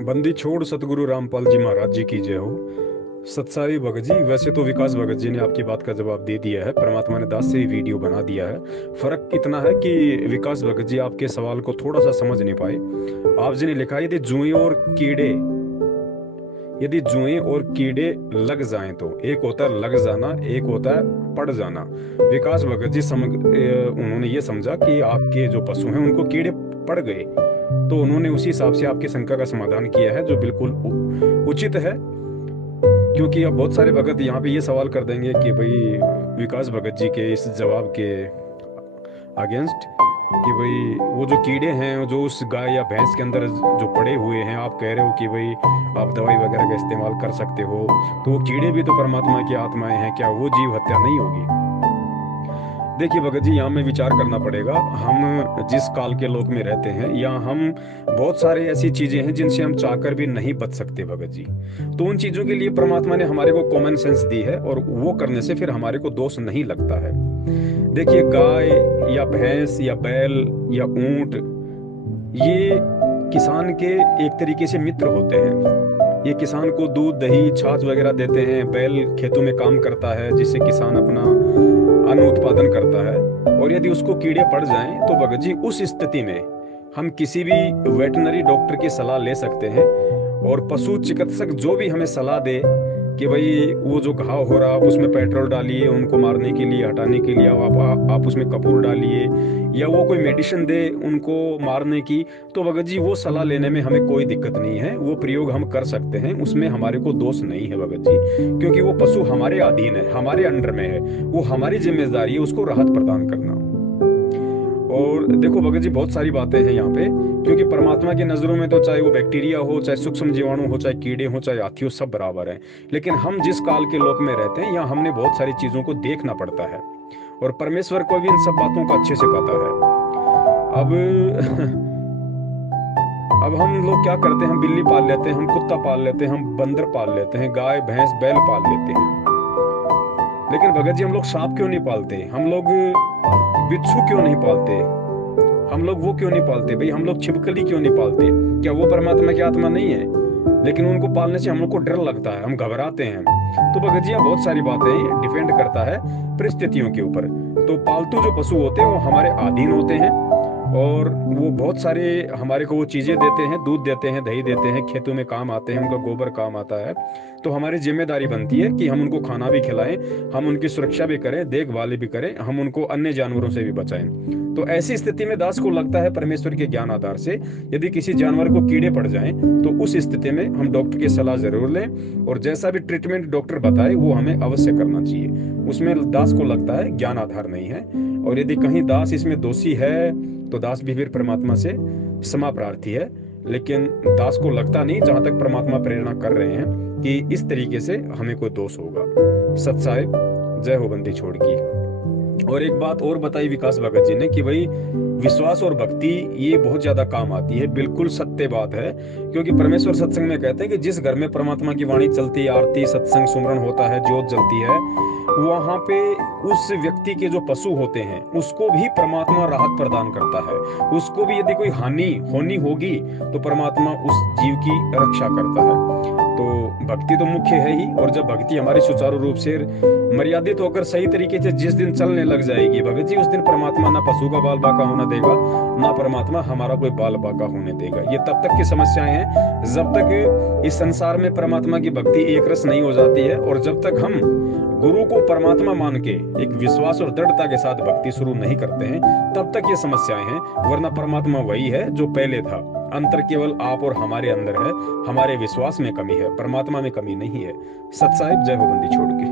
बंदी छोड़ सतगुरु रामपाल जी महाराज जी की जय हो। सत्साई भगत जी, वैसे तो विकास भगत जी ने आपकी बात का जवाब दे दिया है, परमात्मा ने दास से ही वीडियो बना दिया है। फर्क इतना है कि विकास भगत जी आपके सवाल को थोड़ा सा समझ नहीं पाए। आप जी ने लिखा है यदि जुएं और कीड़े लग जाएं तो एक होता है लग जाना, एक होता है पड़ जाना। विकास भगत जी उन्होंने ये समझा कि आपके जो पशु हैं उनको कीड़े पड़ गए, तो उन्होंने उसी हिसाब से आपकी शंका का समाधान किया है, जो बिल्कुल उचित है। क्योंकि अब बहुत सारे भगत यहाँ पे ये सवाल कर देंगे कि भाई विकास भगत जी के इस जवाब के अगेंस्ट कि भाई वो जो कीड़े हैं जो उस गाय या भैंस के अंदर जो पड़े हुए हैं, आप कह रहे हो कि भाई आप दवाई वगैरह का इस्तेमाल कर सकते हो, तो वो कीड़े भी तो परमात्मा की आत्माएं हैं, क्या वो जीव हत्या नहीं होगी? देखिए भगत जी, यहाँ में विचार करना पड़ेगा। हम जिस काल के लोक में रहते हैं, या हम बहुत सारे ऐसी चीजें हैं जिनसे हम चाहकर भी नहीं बच सकते भगत जी। तो उन चीजों के लिए परमात्मा ने हमारे को कॉमन सेंस दी है, और वो करने से फिर हमारे को दोष नहीं लगता है। देखिए, गाय या भैंस या बैल या ऊंट, ये किसान के एक तरीके से मित्र होते हैं। ये किसान को दूध दही छाछ वगैरह देते हैं। बैल खेतों में काम करता है, जिससे किसान अपना अन्न उत्पादन करता है। और यदि उसको कीड़े पड़ जाएं तो भगत जी उस स्थिति में हम किसी भी वेटनरी डॉक्टर की सलाह ले सकते हैं, और पशु चिकित्सक जो भी हमें सलाह दे कि भाई वो जो घाव हो रहा, आप उसमें पेट्रोल डालिए, उनको मारने के लिए हटाने के लिए आप उसमें कपूर डालिए, या वो कोई मेडिसिन दे उनको मारने की, तो भगत जी वो सलाह लेने में हमें कोई दिक्कत नहीं है। वो प्रयोग हम कर सकते हैं, उसमें हमारे को दोष नहीं है भगत जी, क्योंकि वो पशु हमारे अधीन है, हमारे अंडर में है। वो हमारी जिम्मेदारी है उसको राहत प्रदान करना। और देखो भगत जी, बहुत सारी बातें हैं यहाँ पे, क्योंकि परमात्मा की नजरों में तो चाहे वो बैक्टीरिया हो, चाहे सूक्ष्म जीवाणु हो, चाहे कीड़े हो, चाहे हाथी हो, सब बराबर है। लेकिन हम जिस काल के लोक में रहते हैं, यहाँ हमने बहुत सारी चीजों को देखना पड़ता है, और परमेश्वर को भी इन सब बातों का अच्छे से पता है। अब अब हम लोग क्या करते हैं, हम बिल्ली पाल लेते हैं, हम कुत्ता पाल लेते हैं, हम बंदर पाल लेते हैं, गाय भैंस बैल पाल लेते हैं। लेकिन भगत जी, हम लोग सांप क्यों नहीं पालते? हम लोग बिच्छू क्यों नहीं पालते? हम लोग वो क्यों नहीं पालते भाई? हम लोग छिपकली क्यों नहीं पालते? क्या वो परमात्मा की आत्मा नहीं है? लेकिन उनको पालने से हम लोग को डर लगता है, हम घबराते हैं। तो भगत जी, बहुत सारी बातें डिपेंड करता है परिस्थितियों के ऊपर। तो पालतू जो पशु होते हैं वो हमारे अधीन होते हैं, और वो बहुत सारे हमारे को वो चीजें देते हैं, दूध देते हैं, दही देते हैं, खेतों में काम आते हैं, उनका गोबर काम आता है। तो हमारी जिम्मेदारी बनती है कि हम उनको खाना भी खिलाएं, हम उनकी सुरक्षा भी करें, देखभाल भी करें, हम उनको अन्य जानवरों से भी बचाएं। तो ऐसी स्थिति में दास को लगता है परमेश्वर के ज्ञान आधार से यदि किसी जानवर को कीड़े पड़ जाएं, तो उस स्थिति में हम डॉक्टर की सलाह जरूर लें, और जैसा भी ट्रीटमेंट डॉक्टर बताए वो हमें अवश्य करना चाहिए। उसमें दास को लगता है ज्ञान आधार नहीं है, और यदि कहीं दास इसमें दोषी है तो दास भी फिर परमात्मा से क्षमा प्रार्थी है। लेकिन दास को लगता नहीं, जहां तक परमात्मा प्रेरणा कर रहे हैं, कि इस तरीके से हमें कोई दोष होगा। सत साहिब, जय हो बंदी छोड़ की। और एक बात और बताई विकास भगत जी ने कि भाई विश्वास और भक्ति ये बहुत ज्यादा काम आती है। बिल्कुल सत्य बात है, क्योंकि परमेश्वर सत्संग में कहते हैं कि जिस घर में परमात्मा की वाणी चलती है, आरती सत्संग सुमरन होता है, ज्योत जलती है, वहां पे उस व्यक्ति के जो पशु होते हैं उसको भी परमात्मा राहत प्रदान करता है। उसको भी यदि कोई हानि होनी होगी तो परमात्मा उस जीव की रक्षा करता है। तो भक्ति तो मुख्य है ही, और जब भक्ति हमारी सुचारू रूप से मर्यादित होकर सही तरीके से जिस दिन चलने लग जाएगी भगत जी, उस दिन परमात्मा ना पशु का बाल बाका होने देगा, ना परमात्मा हमारा कोई बाल बाका होने देगा। ये तब तक की समस्याएं हैं जब तक इस संसार में परमात्मा की भक्ति एक रस नहीं हो जाती है, और जब तक हम गुरु को परमात्मा मान के एक विश्वास और दृढ़ता के साथ भक्ति शुरू नहीं करते हैं, तब तक ये समस्याएं हैं। वरना परमात्मा वही है जो पहले था। अंतर केवल आप और हमारे अंदर है, हमारे विश्वास में कमी है, परमात्मा में कमी नहीं है। सत साहिब, जय हो बंदी छोड़ के।